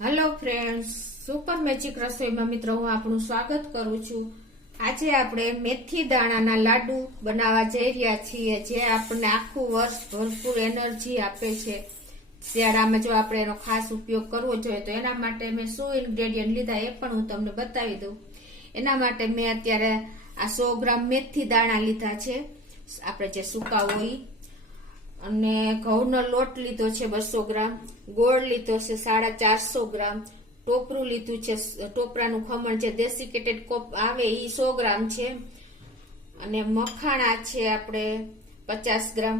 Hello friends, super magic રસોઈમાં મિત્રો હું આપણું સ્વાગત કરું છું। આજે આપણે મેથી દાણાના લાડુ બનાવવા જઈ રહ્યા છીએ, જે આપણને આખું વર્ષ ભરપૂર એનર્જી આપે છે। શિયાળામાં જો આપણે એનો ખાસ ઉપયોગ કરવો જોઈએ તો એના માટે મેં શું ઇન્ગ્રેડિયન્ટ લીધા એ પણ હું તમને બતાવી દઉં। એના માટે મેં અત્યારે આ 100 ગ્રામ મેથી દાણા લીધા છે, આપણે જે સૂકા હોય, અને ઘઉંનો લોટ લીધો છે 200 ગ્રામ, ગોળ લીધો છે 450 ગ્રામ, ટોપરું લીધું છે, ટોપરાનું ખમણ જે ડેસિકેટેડ કપ આવે એ 100 ગ્રામ છે, અને મખાણા છે આપણે 50 ગ્રામ,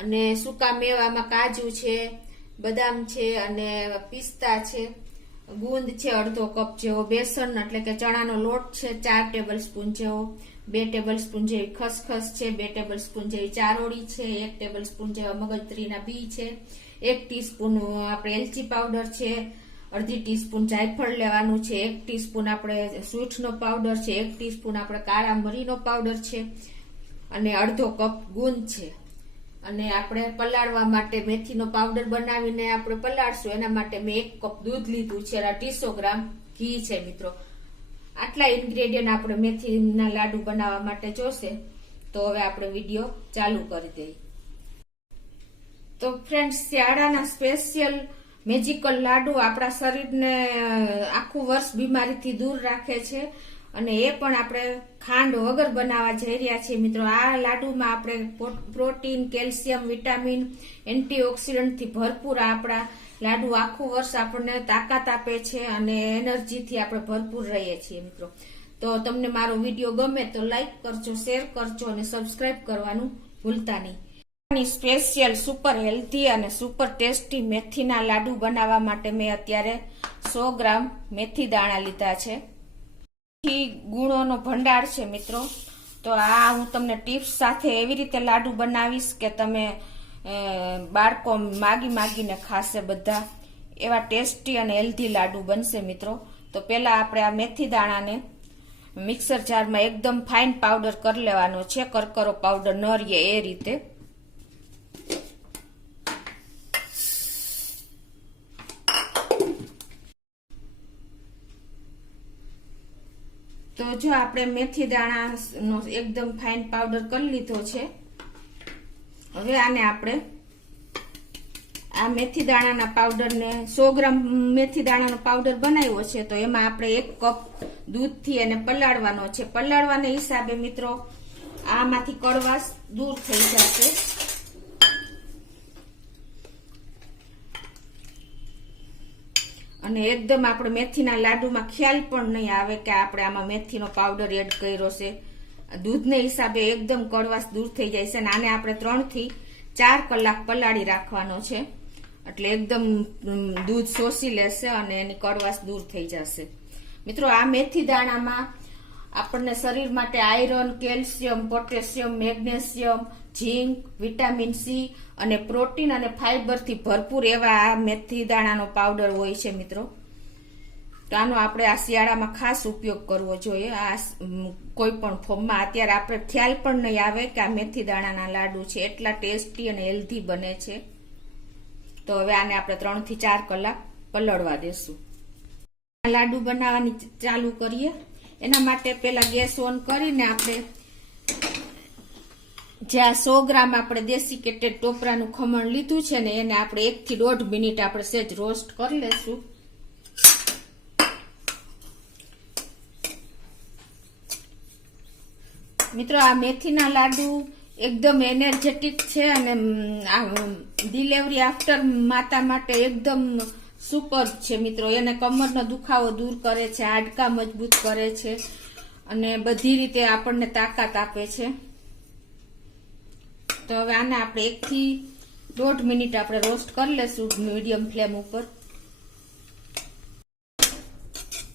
અને સૂકા મેવામાં કાજુ છે, બદામ છે, અને પિસ્તા છે, ગુંદ છે અડધો કપ જેવો, બેસન એટલે કે ચણાનો લોટ છે 4 ટેબલ સ્પૂન જેવો, 2 ટેબલ સ્પૂન જેવી ખસખસ છે, 2 ટેબલ સ્પૂન જેવી ચારોળી છે, 1 ટેબલ સ્પૂન જેવા મગજતરીના બી છે, 1 ટીસ્પૂન આપણે એલચી પાવડર છે, અડધી ટીસ્પૂન જાયફળ લેવાનું છે, 1 ટીસ્પૂન આપણે સૂંઠનો પાવડર છે, 1 ટીસ્પૂન આપણે કાળા મરીનો પાવડર છે, અને અડધો કપ ગુંદ છે। અને આપણે પલાળવા માટે મેથીનો પાવડર બનાવીને આપણે પલાળશું, એના માટે મેં 1 કપ દૂધ લીધું છે, 250 ગ્રામ ઘી છે મિત્રો। આટલા ઇન્ગ્રેડિયન્ટ આપણે મેથીના લાડુ બનાવવા માટે જોશે। તો હવે આપણે વિડીયો ચાલુ કરી દઈએ। તો ફ્રેન્ડ્સ, શિયાળાના સ્પેશિયલ મેજિકલ લાડુ આપણા શરીરને આખું વર્ષ બીમારીથી દૂર રાખે છે, અને એ પણ આપણે ખાંડ વગર બનાવવા જઈ રહ્યા છીએ મિત્રો। આ લાડુમાં આપણે પ્રોટીન, કેલ્શિયમ, વિટામિન, એન્ટીઓક્સિડન્ટથી ભરપૂર આપણા લાડુ આખું વર્ષ આપણને તાકાત આપે છે, અને એનર્જીથી આપણે ભરપૂર રહીએ છીએ મિત્રો। તો તમને મારો વિડીયો ગમે તો લાઈક કરજો, શેર કરજો, અને સબસ્ક્રાઇબ કરવાનું ભૂલતા નહીં। સ્પેશિયલ સુપર હેલ્ધી અને સુપર ટેસ્ટી મેથીના લાડુ બનાવવા માટે મેં અત્યારે 100 ગ્રામ મેથી દાણા લીધા છે। ગુણોનો ભંડાર છે મિત્રો। તો આ હું તમને ટિપ્સ સાથે એવી રીતે લાડુ બનાવીશ કે તમે બાળકો માગીને ખાશે, બધા એવા ટેસ્ટી અને હેલ્ધી લાડુ બનશે મિત્રો। તો પેલા આપણે આ મેથી દાણાને મિક્સર જારમાં એકદમ ફાઇન પાવડર કરી લેવાનો છે, કરકરો પાવડર ન રહે એ રીતે। તો જો આપણે મેથી દાણાનો એકદમ ફાઇન પાવડર કરી લીધો છે। હવે આને આપણે આ મેથી દાણાના પાવડરને 100 ગ્રામ મેથી દાણાનો પાવડર બનાવ્યો છે, તો એમાં આપણે 1 કપ દૂધથી એને પલાળવાનો છે। પલાળવાના હિસાબે મિત્રો આમાંથી કડવાશ દૂર થઈ જશે। અને એકદમ આપણે મેથીના લાડુમાં ખ્યાલ પણ નહીં આવે કે આપણે આમાં મેથીનો પાવડર એડ કર્યો છે। દૂધને હિસાબે એકદમ કડવાશ દૂર થઈ જાય છે, અને આને આપણે 3 થી 4 કલાક પલાળી રાખવાનો છે, એટલે એકદમ દૂધ શોષી લેશે અને એની કડવાશ દૂર થઈ જશે મિત્રો। આ મેથી દાણામાં આપણને શરીર માટે આયરન, કેલ્શિયમ, પોટેશિયમ, મેગ્નેશિયમ, ઝીંક, વિટામિન સી અને પ્રોટીન અને ફાઈબરથી ભરપૂર એવા આ મેથી દાણાનો પાવડર હોય છે મિત્રો। તો આનો આપણે આ શિયાળામાં ખાસ ઉપયોગ કરવો જોઈએ, આ કોઈ પણ ફોર્મમાં। અત્યારે આપણે ખ્યાલ પણ નહીં આવે કે આ મેથી દાણાના લાડુ છે, એટલા ટેસ્ટી અને હેલ્ધી બને છે। તો હવે આને આપણે 3 થી 4 કલાક પલળવા દેશું। લાડુ બનાવવાની ચાલુ કરીએ। એના માટે પેલા ગેસ ઓન કરીને આપણે જે આ 100 ગ્રામ આપણે ડેસિકેટેડ ટોપરાનું ખમણ લીધું છે ને, એને આપણે 1 થી 1.5 મિનિટ આપણે સેજ રોસ્ટ કરી લેશું। મિત્રો, આ મેથીના લાડુ એકદમ એનર્જેટિક છે, અને ડિલિવરી આફ્ટર માતા માટે એકદમ સુપર છે મિત્રો। એને કમરનો દુખાવો દૂર કરે છે, હાડકાં મજબૂત કરે છે, અને બધી રીતે આપણને તાકાત આપે છે। તો હવે આને આપણે 1 થી 1.5 મિનિટ આપણે રોસ્ટ કરી લેશું મીડિયમ ફ્લેમ ઉપર।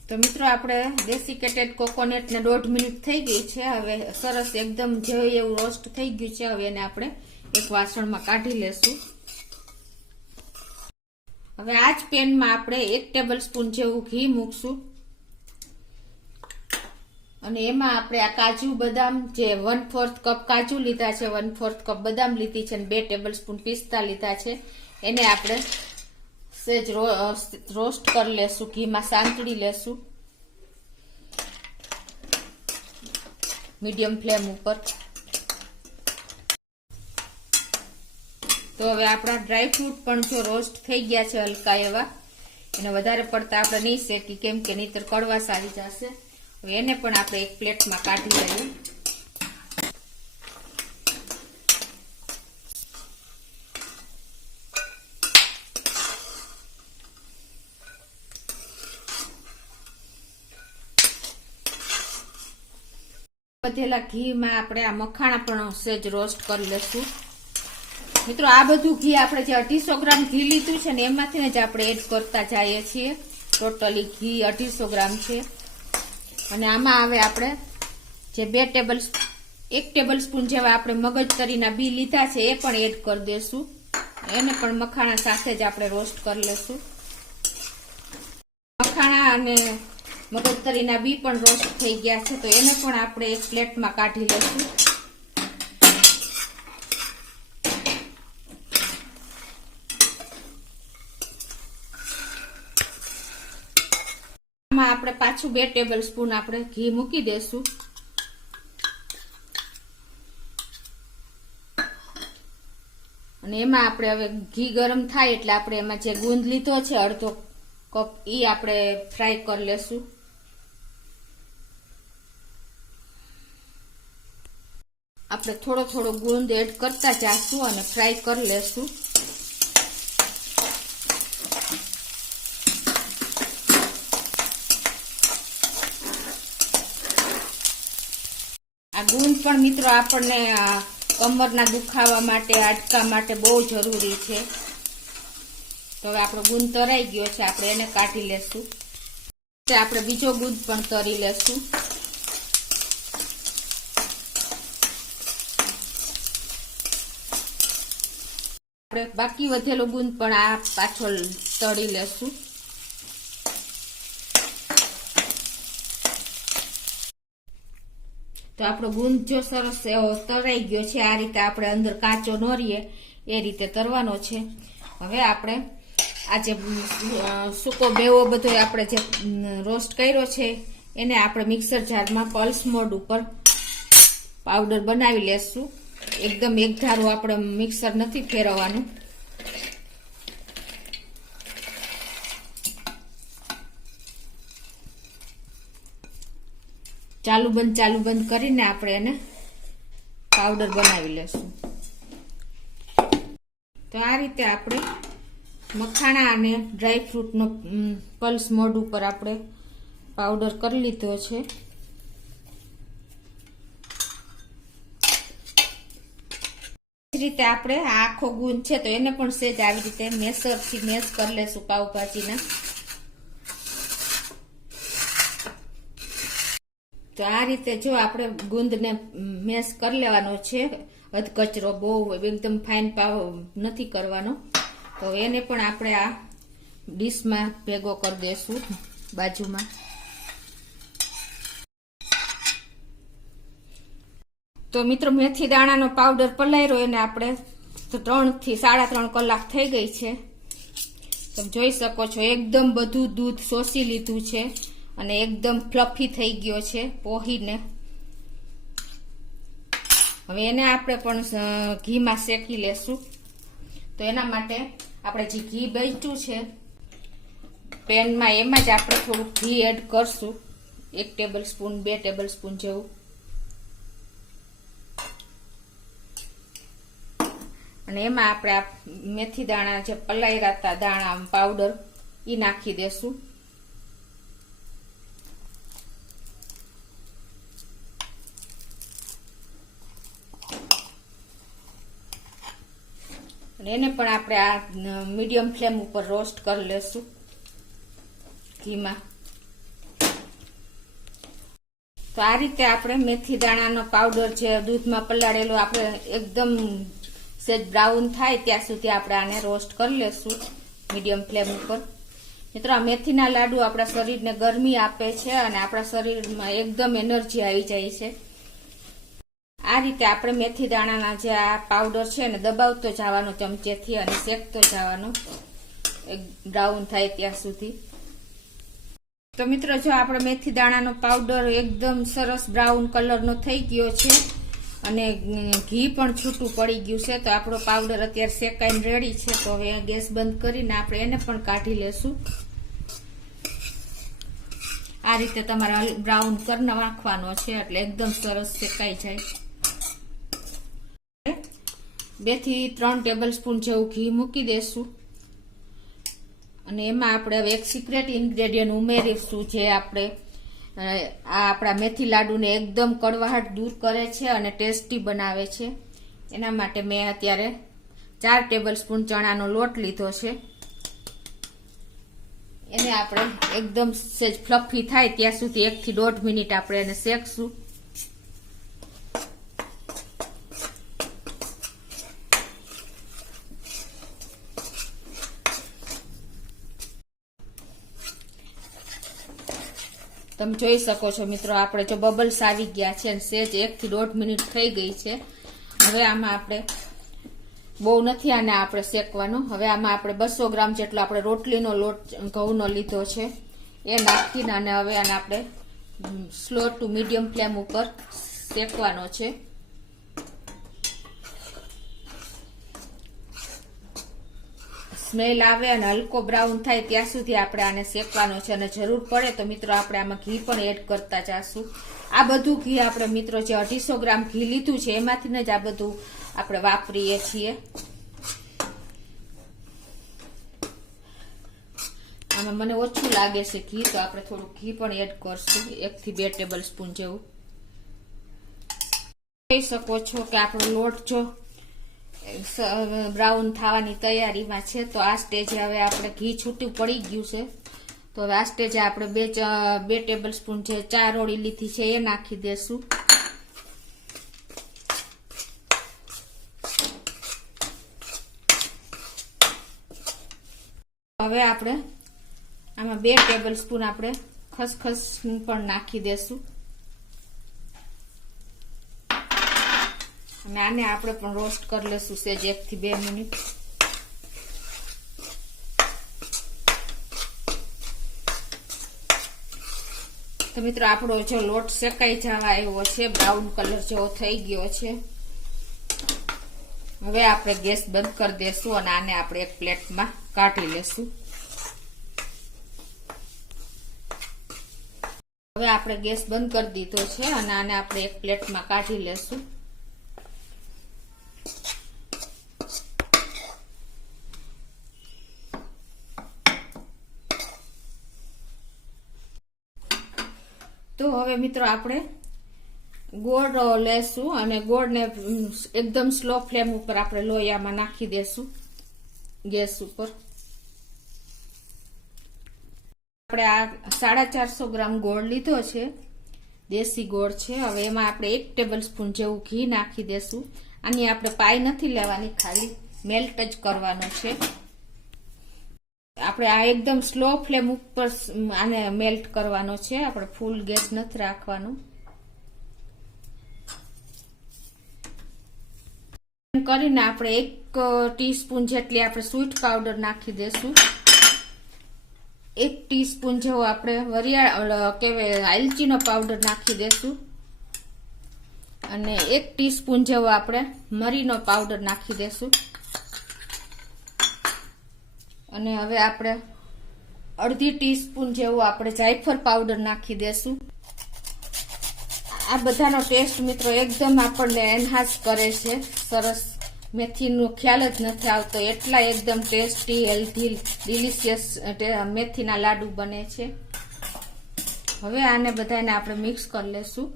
તો મિત્રો, આપણે ડેસિકેટેડ કોકોનટ ને 1.5 મિનિટ થઈ ગઈ છે। હવે સરસ એકદમ જેવું એવું રોસ્ટ થઈ ગયું છે। હવે એને આપણે એક વાસણમાં કાઢી લેશું। હવે આ જ પેનમાં આપણે 1 ટેબલ સ્પૂન જેવું ઘી મૂકશું, અને એમાં આપણે આ કાજુ બદામ જે 1/4 કપ કાજુ લીધા છે, 1/4 કપ બદામ લીધી છે, અને 2 ટેબલ સ્પૂન પિસ્તા લીધા છે, એને આપણે સેજ રોસ્ટ કરી લેશું, ઘીમાં સાંતળી લેશું મીડિયમ ફ્લેમ ઉપર. તો હવે આપણા ડ્રાયફ્રૂટ પણ જો રોસ્ટ થઈ ગયા છે હલકા એવા, એને વધારે પડતા આપણે નહીં શેકી, કેમ કે નહીતર કડવાશ આવી જશે. હવે એને પણ આપણે એક પ્લેટમાં કાઢી લઈએ. વધેલા ઘીમાં આપણે આ મખાણા પણ સેજ રોસ્ટ કરી લેશું. મિત્રો આ બધું ઘી આપણે જે 250 ગ્રામ ઘી લીધું છે ને એમાંથી જ આપણે એડ કરતા જઈએ છીએ. ટોટલી ઘી 250 ગ્રામ છે. અને આમાં હવે આપણે જે 1 ટેબલ સ્પૂન જેવા આપણે મગજતરીના બી લીધા છે એ પણ એડ કરી દેશું. એને પણ મખાણા સાથે જ આપણે રોસ્ટ કરી લેશું. મખાણા અને મગજતરીના બી પણ રોસ્ટ થઈ ગયા છે, તો એને પણ આપણે એક પ્લેટમાં કાઢી લેશું. આમાં આપણે પાછું 2 ટેબલ સ્પૂન આપણે ઘી મૂકી દેશું. અને એમાં આપણે હવે ઘી ગરમ થાય એટલે આપણે એમાં જે ગુંદ લીધો છે અડધો કપ ઈ આપણે ફ્રાય કરી લેશું. આપણે થોડો થોડો ગુંદ એડ કરતા જાશું અને ફ્રાય કરી લેશું. આ ગુંદ પણ મિત્રો આપણને કમરના દુખાવા માટે, હાડકા માટે બહુ જરૂરી છે. તો હવે આપણો ગુંદ તરાઈ ગયો છે, આપણે એને કાઢી લેશું. આપણે બીજો ગુંદ પણ તરી લેશું. આપણે બાકી વધેલો ગુંદ પણ આ પાછો તળી લેશું. તો આપણો ગુંદ જો સરસ તરાઈ ગયો છે, આ રીતે આપણે અંદર કાચો ન રહીએ એ રીતે તરવાનો છે. હવે આપણે આ જે સૂકો મેવો બધો આપણે જે રોસ્ટ કર્યો છે એને આપણે મિક્સર જારમાં પલ્સ મોડ ઉપર પાવડર બનાવી લેશું. એકદમ એક ધારું આપણે મિક્સર નથી ફેરવવાનું. ચાલુ બંધ કરીને આપણે એને પાવડર બનાવી લેશું. તો આ રીતે આપણે મખાણા અને ડ્રાયફ્રૂટનો પલ્સ મોડ ઉપર આપણે પાવડર કરી લીધો છે. એ રીતે આપણે આ આખો ગુંદ છે તો એને પણ સેજ આવી રીતે મેસરથી મેશ કરી લેશું પાવભાજીના. તો આ રીતે જો આપણે ગુંદને મેશ કરી લેવાનો છે, અધકચરો, બહુ એકદમ ફાઇન પાવ નથી કરવાનો. તો એને પણ આપણે આ ડીશમાં ભેગો કરી દેશું બાજુમાં. તો મિત્રો મેથી દાણાનો પાવડર પલાળ્યો એને આપણે 3 થી 3.5 કલાક થઈ ગઈ છે. તમે જોઈ શકો છો એકદમ બધું દૂધ શોષી લીધું છે અને એકદમ ફ્લફી થઈ ગયો છે પોહીને. હવે એને આપણે પણ ઘીમાં શેકી લેશું. તો એના માટે આપણે જે ઘી બચ્યું છે પેનમાં એમાં જ આપણે થોડું ઘી એડ કરશું. 1 ટેબલ સ્પૂન 2 ટેબલ સ્પૂન જેવું. અને એમાં આપણે આ મેથી દાણા જે પલાળ્યા હતા દાણા પાવડર એ નાખી દેશું. અને એને પણ આપણે આ મીડિયમ ફ્લેમ ઉપર રોસ્ટ કરી લેશું ઘીમાં. તો આ રીતે આપણે મેથી દાણાનો પાવડર છે દૂધમાં પલાળેલો આપણે એકદમ સેજ બ્રાઉન થાય ત્યાં સુધી આપણે આને રોસ્ટ કરી લેશું મીડિયમ ફ્લેમ ઉપર. મિત્રો આ મેથીના લાડુ આપણા શરીરને ગરમી આપે છે અને આપણા શરીરમાં એકદમ એનર્જી આવી જાય છે. આ રીતે આપણે મેથી દાણાના જે આ પાવડર છે ને દબાવતો જવાનો ચમચેથી અને શેકતો જવાનો. બ્રાઉન થાય ત્યાં સુધી. તો મિત્રો જો આપણે મેથી દાણાનો પાવડર એકદમ સરસ બ્રાઉન કલરનો થઈ ગયો છે અને ઘી પણ છૂટું પડી ગયું છે. તો આપણો પાવડર અત્યારે શેકાઈને રેડી છે. તો હવે ગેસ બંધ કરીને આપણે એને પણ કાઢી લેશું. આ રીતે તમારે બ્રાઉન કરી નાખવાનો છે એટલે એકદમ સરસ શેકાઈ જાય. 2 થી 3 ટેબલ સ્પૂન જેવું ઘી મૂકી દેશું અને એમાં આપણે હવે એક સિક્રેટ ઇન્ગ્રેડિયન્ટ ઉમેરીશું જે આપણે આપણા મેથી લાડુને એકદમ કડવાહટ દૂર કરે છે અને ટેસ્ટી બનાવે છે. એના માટે મેં અત્યારે 4 ટેબલ સ્પૂન ચણાનો લોટ લીધો છે. એને આપણે એકદમ સહેજ ફ્લફી થાય ત્યાં સુધી 1 થી 1.5 મિનિટ આપણે એને શેકશું. તમે જોઈ શકો છો મિત્રો આપણે જો બબલ્સ આવી ગયા છે અને સહેજ 1 થી 1.5 મિનિટ થઈ ગઈ છે. હવે આમાં આપણે બહુ નથી આને આપણે શેકવાનો. હવે આમાં આપણે 200 ગ્રામ જેટલો આપણે રોટલીનો લોટ ઘઉંનો લીધો છે એ નાખીને અને હવે આને આપણે સ્લો ટુ મીડિયમ ફ્લેમ ઉપર શેકવાનો છે. સ્મેલ આવે અને હલકો બ્રાઉન થાય ત્યાં સુધી આપણે આને શેકવાનો છે અને જરૂર પડે તો મિત્રો આપણે આમાં ઘી પણ એડ કરતા જાશું. આ બધું ઘી આપણે મિત્રો જે 250 ગ્રામ ઘી લીધું છે એમાંથી જ આ બધું આપણે વાપરીએ છીએ. આમાં મને ઓછું લાગે છે ઘી તો આપણે થોડું ઘી પણ એડ કરશું 1 થી 2 ટેબલ સ્પૂન જેવું. જોઈ શકો છો કે આપણો લોટ જો બ્રાઉન થવાની તૈયારીમાં છે. તો આ સ્ટેજે હવે આપણે ઘી છૂટું પડી ગયું છે. તો હવે આ સ્ટેજે આપણે 2 ટેબલ સ્પૂન જે ચારોળી લીધી છે એ નાખી દેશું. હવે આપણે આમાં 2 ટેબલ સ્પૂન આપણે ખસખસ પણ નાખી દેશું અને આને આપણે પણ રોસ્ટ કરી લેશું સેજ 1 થી 2 મિનિટ. તો મિત્રો આપણો જો લોટ શેકાઈ જવા આવ્યો છે, બ્રાઉન કલર જેવો થઈ ગયો છે. હવે આપણે ગેસ બંધ કરી દેશું અને આને આપણે એક પ્લેટમાં કાઢી લેશું. હવે આપણે ગેસ બંધ કરી દીધો છે અને આને આપણે એક પ્લેટમાં કાઢી લેશું. તો હવે મિત્રો આપણે ગોળ લેશું અને ગોળને એકદમ સ્લો ફ્લેમ ઉપર આપણે લોયામાં નાખી દેશું ગેસ ઉપર. આપણે આ 450 ગ્રામ ગોળ લીધો છે, દેશી ગોળ છે. હવે એમાં આપણે 1 ટેબલ સ્પૂન જેવું ઘી નાખી દેશું. આની આપણે પાઈ નથી લેવાની, ખાલી મેલ્ટ જ કરવાનો છે. આપણે આ એકદમ સ્લો ફ્લેમ ઉપર આને મેલ્ટ કરવાનો છે, આપણે ફૂલ ગેસ નથી રાખવાનો. કરીને આપણે 1 ટીસ્પૂન જેટલી આપણે સ્વીટ પાવડર નાખી દેશું. 1 ટીસ્પૂન જેવો આપણે એલચીનો પાવડર નાખી દેશું અને 1 ટીસ્પૂન જેવો આપણે મરીનો પાવડર નાખી દેશું. અને હવે આપણે 1/2 ટીસ્પૂન જેવું આપણે જાયફળ પાવડર નાખી દેશું. આ બધાનો ટેસ્ટ મિત્રો એકદમ આપણને એનહાન્સ કરે છે. સરસ મેથીનો ખ્યાલ જ નથી આવતો, એટલા એકદમ ટેસ્ટી, હેલ્ધી, ડિલિશિયસ મેથીના લાડુ બને છે. હવે આને બધાને આપણે મિક્સ કરી લેશું.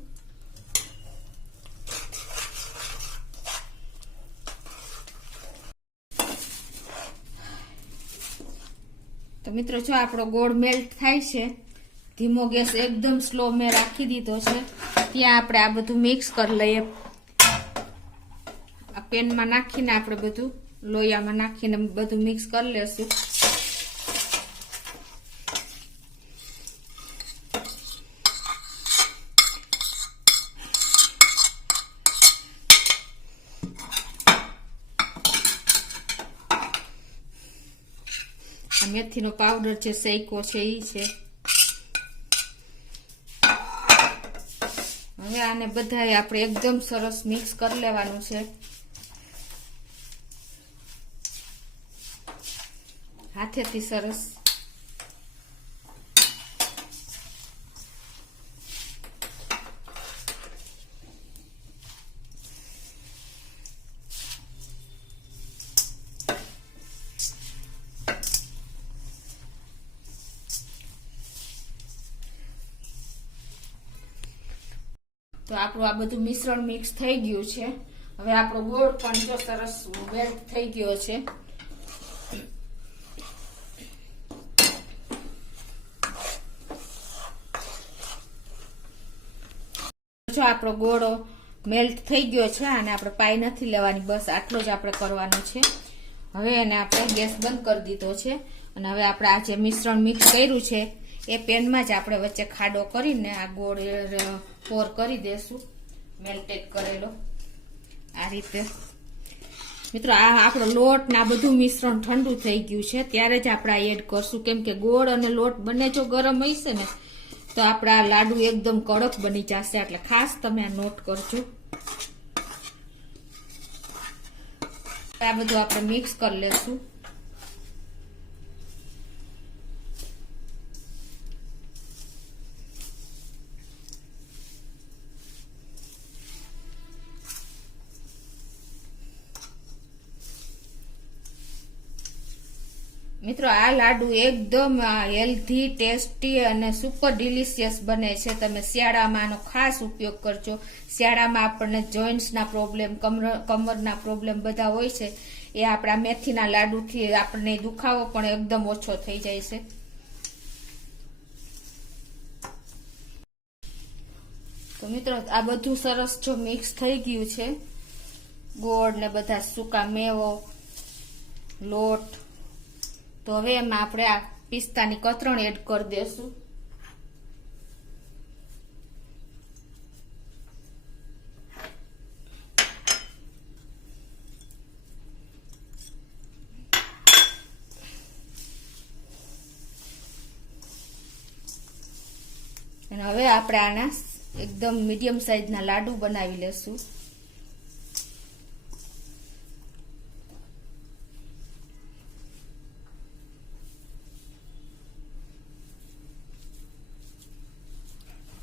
તો મિત્રો જો આપણો ગોળ મેલ્ટ થાય છે, ધીમો ગેસ એકદમ સ્લો મેં રાખી દીધો છે. ત્યાં આપણે આ બધું મિક્સ કરી લઈએ. આ પેનમાં નાખીને આપણે બધું લોયામાં નાખીને બધું મિક્સ કરી લેશું. મેથીનો પાવડર જે શેકો છે એ છે. હવે આને બધાય આપણે એકદમ સરસ મિક્સ કરી લેવાનું છે. હાથેથી સરસ. તો આપણું આ બધું મિશ્રણ મિક્સ થઈ ગયું છે. હવે આપણો ગોળ પણ જો સરસ મેલ્ટ થઈ ગયો છે. જો આપણો ગોળો મેલ્ટ થઈ ગયો છે અને આપણે પાઈ નથી લેવાની, બસ આટલો જ આપણે કરવાનો છે. હવે એને આપણે ગેસ બંધ કરી દીધો છે અને હવે આપણે આ જે મિશ્રણ મિક્સ કર્યું છે એ પેનમાં જ આપણે વચ્ચે ખાડો કરીને આ ગોળ પોર કરી દેશું, મેલ્ટેડ કરેલો આ રીતે. મિત્રો આ આપણો લોટ ને આ બધું મિશ્રણ ઠંડુ થઈ ગયું છે ત્યારે જ આપણે એડ કરશું, કેમ કે ગોળ અને લોટ બંને જો ગરમ હશે ને તો આપણા લાડુ એકદમ કડક બની જશે, એટલે ખાસ તમે આ નોટ કરજો. આ બધું આપણે મિક્સ કરી લેશું. મિત્રો આ લાડુ એકદમ હેલ્ધી, ટેસ્ટી અને સુપર ડિલિશિયસ બને છે. તમે શિયાળામાં આનો ખાસ ઉપયોગ કરજો. શિયાળામાં આપણને જોઈન્ટ્સના પ્રોબ્લેમ, કમરના પ્રોબ્લેમ બધા હોય છે, એ આપણા મેથીના લાડુથી આપણને દુખાવો પણ એકદમ ઓછો થઈ જાય છે. તો મિત્રો આ બધું સરસ જો મિક્સ થઈ ગયું છે, ગોળ ને બધા સૂકા મેવો, લોટ. તો હવે એમાં આપણે આ પિસ્તાની કતરણ એડ કરી દેશું. અને હવે આપણે આના એકદમ મીડિયમ સાઈઝના લાડુ બનાવી લેશું.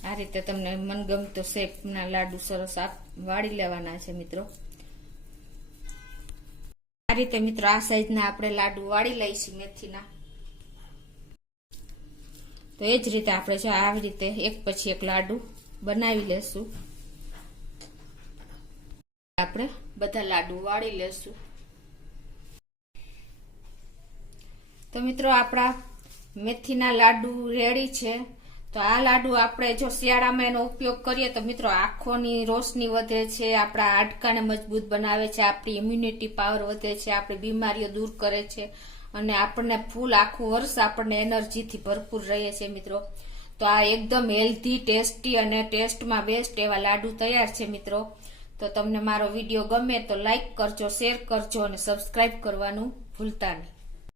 આ રીતે તમને મનગમતો શેપના લાડુ સરસ વાળી લેવાના છે મિત્રો. આ રીતે મિત્રો આ સાઈઝના આપણે લાડુ વાળી લઈશું મેથીના. તો એ જ રીતે આપણે જો આવી રીતે એક પછી એક લાડુ બનાવી લેશું. આપણે બધા લાડુ વાળી લેશું. તો મિત્રો આપણા મેથીના લાડુ રેડી છે. તો આ લાડુ આપણે જો શિયાળામાં એનો ઉપયોગ કરીએ તો મિત્રો આંખોની રોશની વધે છે, આપણા હાડકાને મજબૂત બનાવે છે, આપણી ઇમ્યુનિટી પાવર વધે છે, આપણી બીમારીઓ દૂર કરે છે અને આપણને ફૂલ આખું વર્ષ આપણને એનર્જીથી ભરપૂર રહીએ છે મિત્રો. તો આ એકદમ હેલ્ધી, ટેસ્ટી અને ટેસ્ટમાં બેસ્ટ એવા લાડુ તૈયાર છે મિત્રો. તો તમને મારો વિડીયો ગમે તો લાઈક કરજો, શેર કરજો અને સબસ્ક્રાઈબ કરવાનું ભૂલતા નહીં.